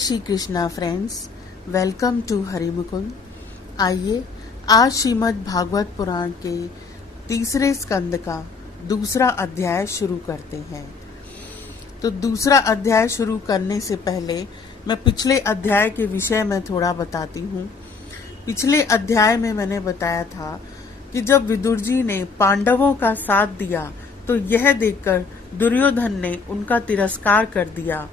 Shri Krishna friends, welcome to Harimukund. आइए आज श्रीमद् भागवत पुराण के तीसरे स्कंद का दूसरा अध्याय शुरू करते हैं। तो दूसरा अध्याय शुरू करने से पहले मैं पिछले अध्याय के विषय में थोड़ा बताती हूँ। पिछले अध्याय में मैंने बताया था कि जब विदुर जी ने पांडवों का साथ दिया तो यह देखकर दुर्योधन ने उनका तिरस्कार कर दिया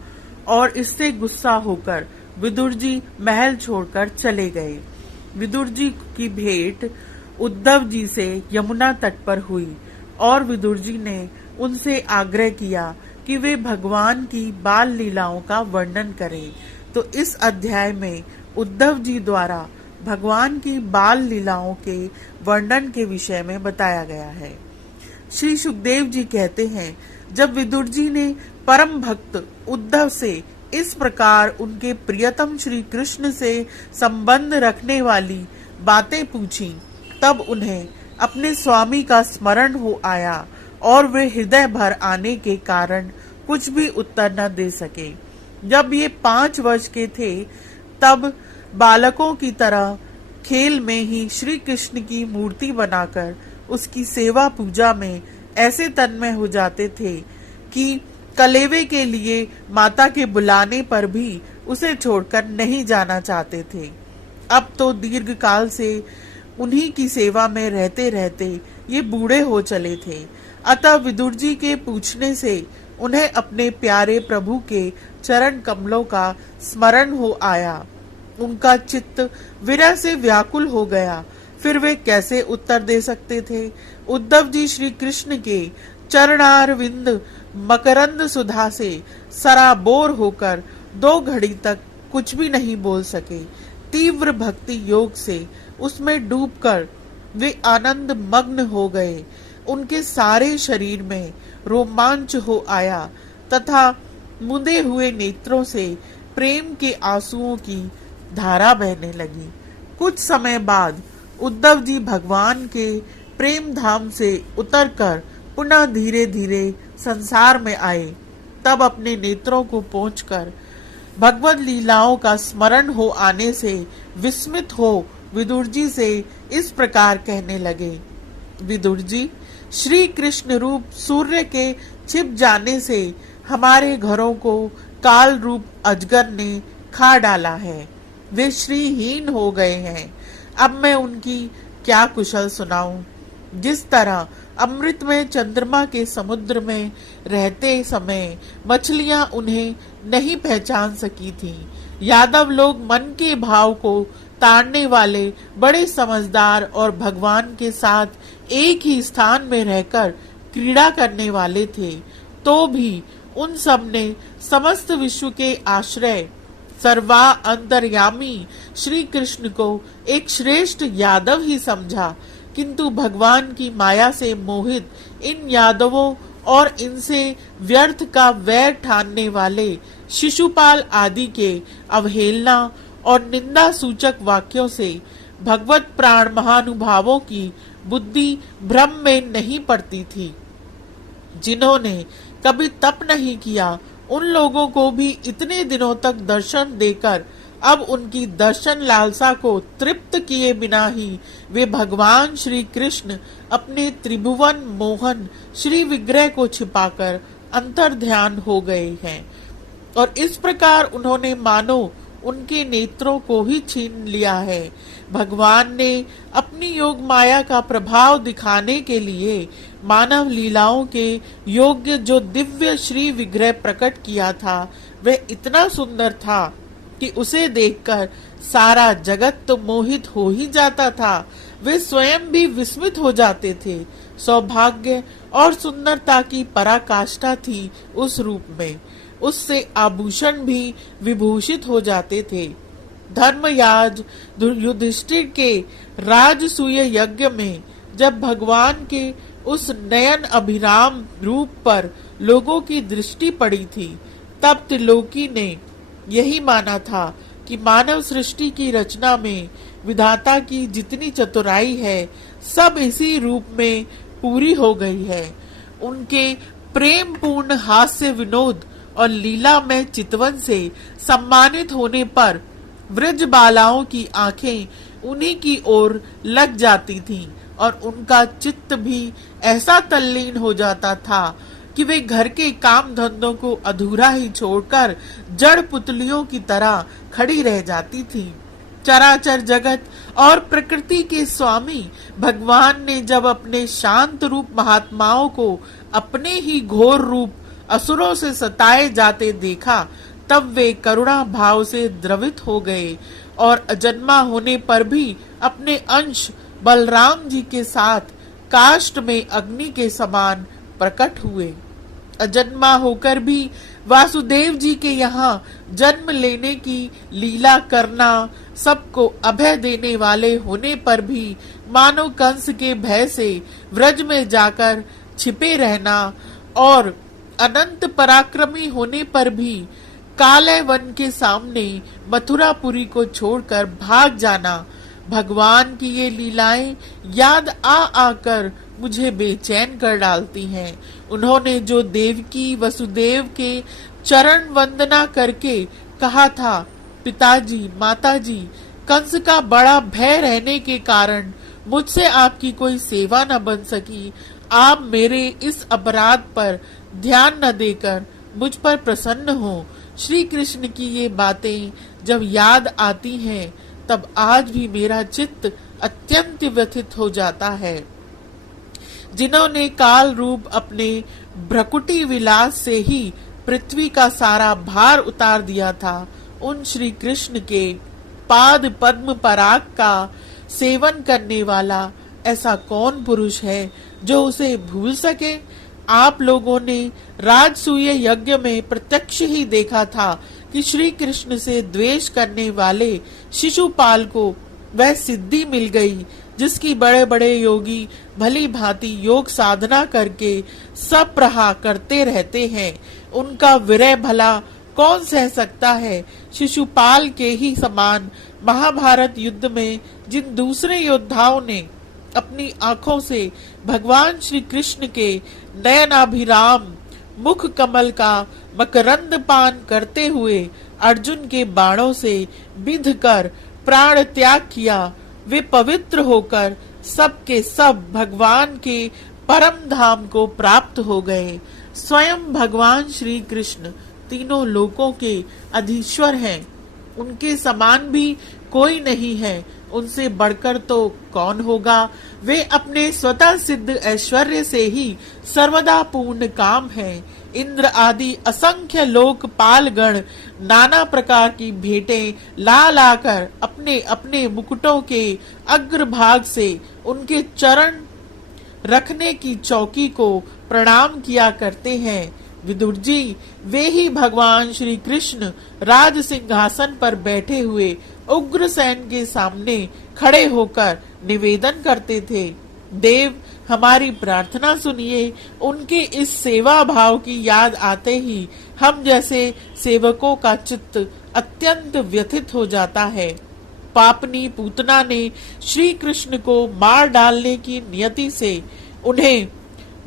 और इससे गुस्सा होकर विदुर जी महल छोड़कर चले गए। विदुर जी की भेंट उद्धव जी से यमुना तट पर हुई और विदुर जी ने उनसे आग्रह किया कि वे भगवान की बाल लीलाओं का वर्णन करें। तो इस अध्याय में उद्धव जी द्वारा भगवान की बाल लीलाओं के वर्णन के विषय में बताया गया है। श्री सुखदेव जी कहते हैं, जब विदुर जी ने परम भक्त उद्धव से इस प्रकार उनके प्रियतम श्री कृष्ण से संबंध रखने वाली बातें पूछी, तब उन्हें अपने स्वामी का स्मरण हो आया और वे हृदय भर आने के कारण कुछ भी उत्तर न दे सके। जब ये 5 वर्ष के थे तब बालकों की तरह खेल में ही श्री कृष्ण की मूर्ति बनाकर उसकी सेवा पूजा में ऐसे तन्मय हो जाते थे कि कलेवे के लिए माता के बुलाने पर भी उसे छोड़कर नहीं जाना चाहते थे। अब तो दीर्घ काल से उन्हीं की सेवा में रहते रहते ये बूढ़े हो चले थे। अतः विदुर जी के पूछने से उन्हें अपने प्यारे प्रभु के चरण कमलों का स्मरण हो आया। उनका चित्त विरह से व्याकुल हो गया। फिर वे कैसे उत्तर दे सकते थे। उद्धव जी श्री कृष्ण के चरणारविंद मकरंद सुधा से सराबोर होकर 2 घड़ी तक कुछ भी नहीं बोल सके। तीव्र भक्ति योग से उसमें डूबकर वे आनंद मग्न हो गए। उनके सारे शरीर में रोमांच हो आया तथा मुंदे हुए नेत्रों से प्रेम के आंसुओं की धारा बहने लगी। कुछ समय बाद उद्धव जी भगवान के प्रेम धाम से उतरकर पुनः धीरे धीरे संसार में आए। तब अपने नेत्रों को पोंछकर भगवत लीलाओं का स्मरण हो आने से विस्मित हो विदुर जी से इस प्रकार कहने लगे, विदुर जी, श्री कृष्ण रूप सूर्य के छिप जाने से हमारे घरों को काल रूप अजगर ने खा डाला है। वे श्रीहीन हो गए हैं। अब मैं उनकी क्या कुशल सुनाऊं। जिस तरह अमृत में चंद्रमा के समुद्र में रहते समय मछलियां उन्हें नहीं पहचान सकी थीं। यादव लोग मन के भाव को ताड़ने वाले बड़े समझदार और भगवान के साथ एक ही स्थान में रहकर क्रीड़ा करने वाले थे, तो भी उन सब ने समस्त विश्व के आश्रय सर्वा अंतर्यामी श्री कृष्ण को एक श्रेष्ठ यादव ही समझा। किंतु भगवान की माया से मोहित इन यादवों और इनसे व्यर्थ का वैर ठानने वाले शिशुपाल आदि के अवहेलना और निंदा सूचक वाक्यों से भगवत प्राण महानुभावों की बुद्धि भ्रम में नहीं पड़ती थी। जिन्होंने कभी तप नहीं किया उन लोगों को भी इतने दिनों तक दर्शन देकर अब उनकी दर्शन लालसा को तृप्त किए बिना ही वे भगवान श्री कृष्ण अपने त्रिभुवन मोहन श्री विग्रह को छिपाकर अंतर ध्यान हो गए हैं और इस प्रकार उन्होंने मानो उनके नेत्रों को ही छीन लिया है। भगवान ने अपनी योग माया का प्रभाव दिखाने के लिए मानव लीलाओं के योग्य जो दिव्य श्री विग्रह प्रकट किया था वह इतना सुंदर था कि उसे देखकर सारा जगत तो मोहित हो ही जाता था। वे स्वयं भी विस्मित हो जाते थे। सौभाग्य और सुंदरता की पराकाष्ठा थी उस रूप में। उससे आभूषण भी विभूषित हो जाते थे। धर्मयाज युधिष्ठिर के राजसूय यज्ञ में जब भगवान के उस नयन अभिराम रूप पर लोगों की दृष्टि पड़ी थी, तब त्रिलोकी ने यही माना था कि मानव सृष्टि की रचना में विधाता की जितनी चतुराई है सब इसी रूप में पूरी हो गई है। उनके प्रेम पूर्ण हास्य विनोद और लीला में चितवन से सम्मानित होने पर वृज बालाओं की आंखें उन्हीं की ओर लग जाती थीं और उनका चित्त भी ऐसा तल्लीन हो जाता था कि वे घर के काम धंधों को अधूरा ही छोड़कर जड़ पुतलियों की तरह खड़ी रह जाती थीं। चराचर जगत और प्रकृति के स्वामी भगवान ने जब अपने शांत रूप महात्माओं को अपने ही घोर रूप असुरों से सताए जाते देखा, तब वे करुणा भाव से द्रवित हो गए और अजन्मा होने पर भी अपने अंश बलराम जी के साथ काष्ठ में अग्नि के समान प्रकट हुए। अजन्मा होकर भी वासुदेव जी के यहाँ जन्म लेने की लीला करना, सबको अभय देने वाले होने पर भी मानो कंस के भय से व्रज में जाकर छिपे रहना और अनंत पराक्रमी होने पर भी काले वन के सामने मथुरापुरी को छोड़कर भाग जाना, भगवान की ये लीलाएं याद आकर मुझे बेचैन कर डालती हैं। उन्होंने जो देवकी वसुदेव के चरण वंदना करके कहा था, पिताजी माताजी, कंस का बड़ा भय रहने के कारण मुझसे आपकी कोई सेवा न बन सकी, आप मेरे इस अपराध पर ध्यान न देकर मुझ पर प्रसन्न हो। श्री कृष्ण की ये बातें जब याद आती हैं, तब आज भी मेरा चित्त अत्यंत व्यथित हो जाता है। जिन्होंने काल रूप अपने भ्रकुटी विलास से ही पृथ्वी का सारा भार उतार दिया था, उन श्री कृष्ण के पाद पद्म पराग का सेवन करने वाला ऐसा कौन पुरुष है जो उसे भूल सके। आप लोगों ने राजसूय यज्ञ में प्रत्यक्ष ही देखा था कि श्री कृष्ण से द्वेष करने वाले शिशुपाल को वह सिद्धि मिल गई जिसकी बड़े बड़े योगी भली भांति योग साधना करके सप्रहा करते रहते हैं। उनका विरह भला कौन सह सकता है। शिशुपाल के ही समान महाभारत युद्ध में जिन दूसरे योद्धाओं ने अपनी आंखों से भगवान श्री कृष्ण के नयनाभिराम मुख कमल का मकरंद पान करते हुए अर्जुन के बाणों से बिध कर प्राण त्याग किया, वे पवित्र होकर सब के सब भगवान के परम धाम को प्राप्त हो गए। स्वयं भगवान श्री कृष्ण तीनों लोकों के अधीश्वर हैं, उनके समान भी कोई नहीं है, उनसे बढ़कर तो कौन होगा। वे अपने स्वतः सिद्ध ऐश्वर्य से ही सर्वदा पूर्ण काम है। इंद्र आदि असंख्य लोकपाल गण नाना प्रकार की भेंटें ला लाकर अपने अपने मुकुटों के अग्रभाग से उनके चरण रखने की चौकी को प्रणाम किया करते हैं। विदुर जी, वे ही भगवान श्री कृष्ण राज सिंहासन पर बैठे हुए उग्रसेन के सामने खड़े होकर निवेदन करते थे, देव हमारी प्रार्थना सुनिए। उनके इस सेवा भाव की याद आते ही हम जैसे सेवकों का चित्त अत्यंत व्यथित हो जाता है। पापनी पूतना ने श्री कृष्ण को मार डालने की नियति से उन्हें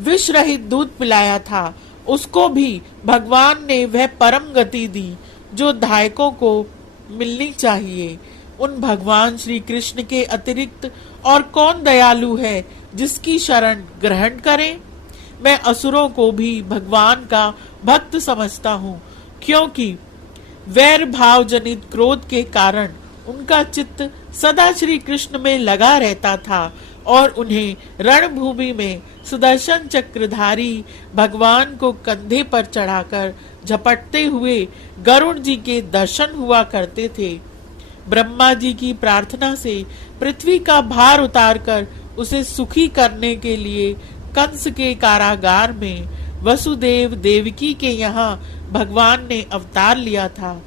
विष रहित दूध पिलाया था, उसको भी भगवान ने वह परम गति दी जो धायकों को मिलनी चाहिए। उन भगवान श्री कृष्ण के अतिरिक्त और कौन दयालु है जिसकी शरण ग्रहण करें। मैं असुरों को भी भगवान का भक्त समझता हूँ, क्योंकि वैर भाव जनित क्रोध के कारण उनका चित्त सदा श्री कृष्ण में लगा रहता था और उन्हें रणभूमि में सुदर्शन चक्रधारी भगवान को कंधे पर चढ़ाकर झपटते हुए गरुण जी के दर्शन हुआ करते थे। ब्रह्मा जी की प्रार्थना से पृथ्वी का भार उतारकर उसे सुखी करने के लिए कंस के कारागार में वसुदेव देवकी के यहाँ भगवान ने अवतार लिया था।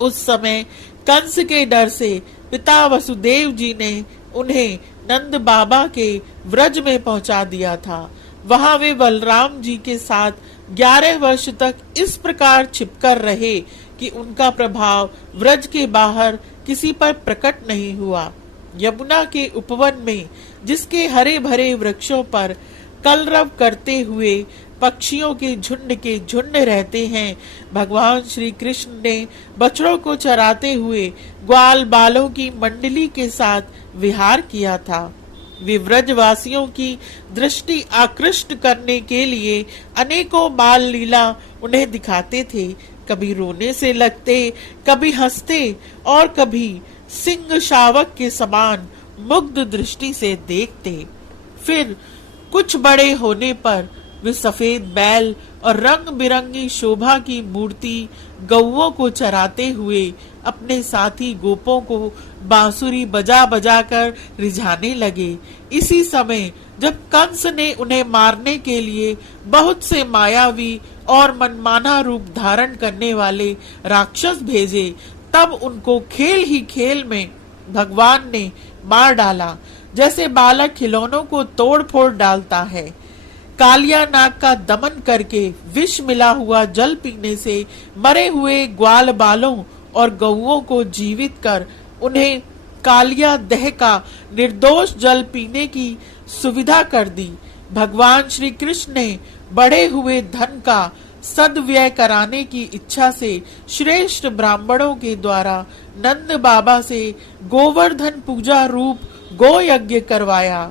उस समय कंस के डर से पिता वसुदेव जी ने उन्हें नंद बाबा के व्रज में पहुंचा दिया था। वहां वे बलराम जी के साथ 11 वर्ष तक इस प्रकार छिपकर रहे कि उनका प्रभाव व्रज के बाहर किसी पर प्रकट नहीं हुआ। यमुना के उपवन में जिसके हरे भरे वृक्षों पर कलरव करते हुए पक्षियों के झुंड रहते हैं। भगवान श्री कृष्ण ने बछड़ों को चराते हुए ग्वाल बालों की मंडली के साथ विहार किया था। वे व्रजवासियों की दृष्टि आकृष्ट करने के लिए अनेकों बाल लीला उन्हें दिखाते थे। कभी रोने से लगते, कभी हंसते और कभी सिंह शावक के समान मुग्ध दृष्टि से देखते। फिर कुछ बड़े होने पर वे सफेद बैल और रंग बिरंगी शोभा की मूर्ति गौओं को चराते हुए अपने साथी गोपों को बांसुरी बजा बजा कर रिझाने लगे। इसी समय जब कंस ने उन्हें मारने के लिए बहुत से मायावी और मनमाना रूप धारण करने वाले राक्षस भेजे, तब उनको खेल ही खेल में भगवान ने मार डाला, जैसे बालक खिलौनों को तोड़ फोड़ डालता है। कालिया नाग का दमन करके विष मिला हुआ जल पीने से मरे हुए ग्वाल बालों और गौओं को जीवित कर उन्हें कालिया दह का निर्दोष जल पीने की सुविधा कर दी। भगवान श्री कृष्ण ने बढ़े हुए धन का सदव्यय कराने की इच्छा से श्रेष्ठ ब्राह्मणों के द्वारा नंद बाबा से गोवर्धन पूजा रूप गो यज्ञ करवाया।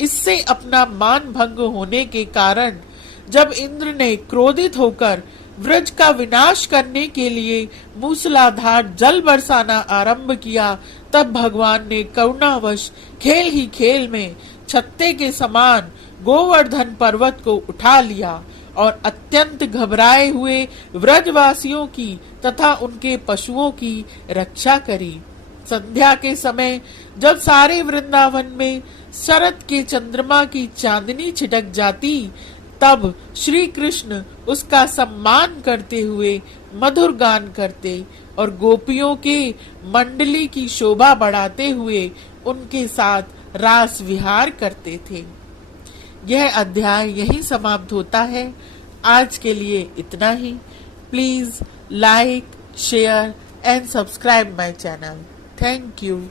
इससे अपना मान भंग होने के कारण जब इंद्र ने क्रोधित होकर व्रज का विनाश करने के लिए मूसलाधार जल बरसाना आरंभ किया, तब भगवान ने करुणावश खेल ही खेल में छत्ते के समान गोवर्धन पर्वत को उठा लिया और अत्यंत घबराए हुए व्रजवासियों की तथा उनके पशुओं की रक्षा करी। संध्या के समय जब सारे वृंदावन में शरद के चंद्रमा की चांदनी छिटक जाती, तब श्री कृष्ण उसका सम्मान करते हुए मधुर गान करते और गोपियों के मंडली की शोभा बढ़ाते हुए उनके साथ रास विहार करते थे। यह अध्याय यहीं समाप्त होता है। आज के लिए इतना ही। Please like, share and subscribe my channel. Thank you.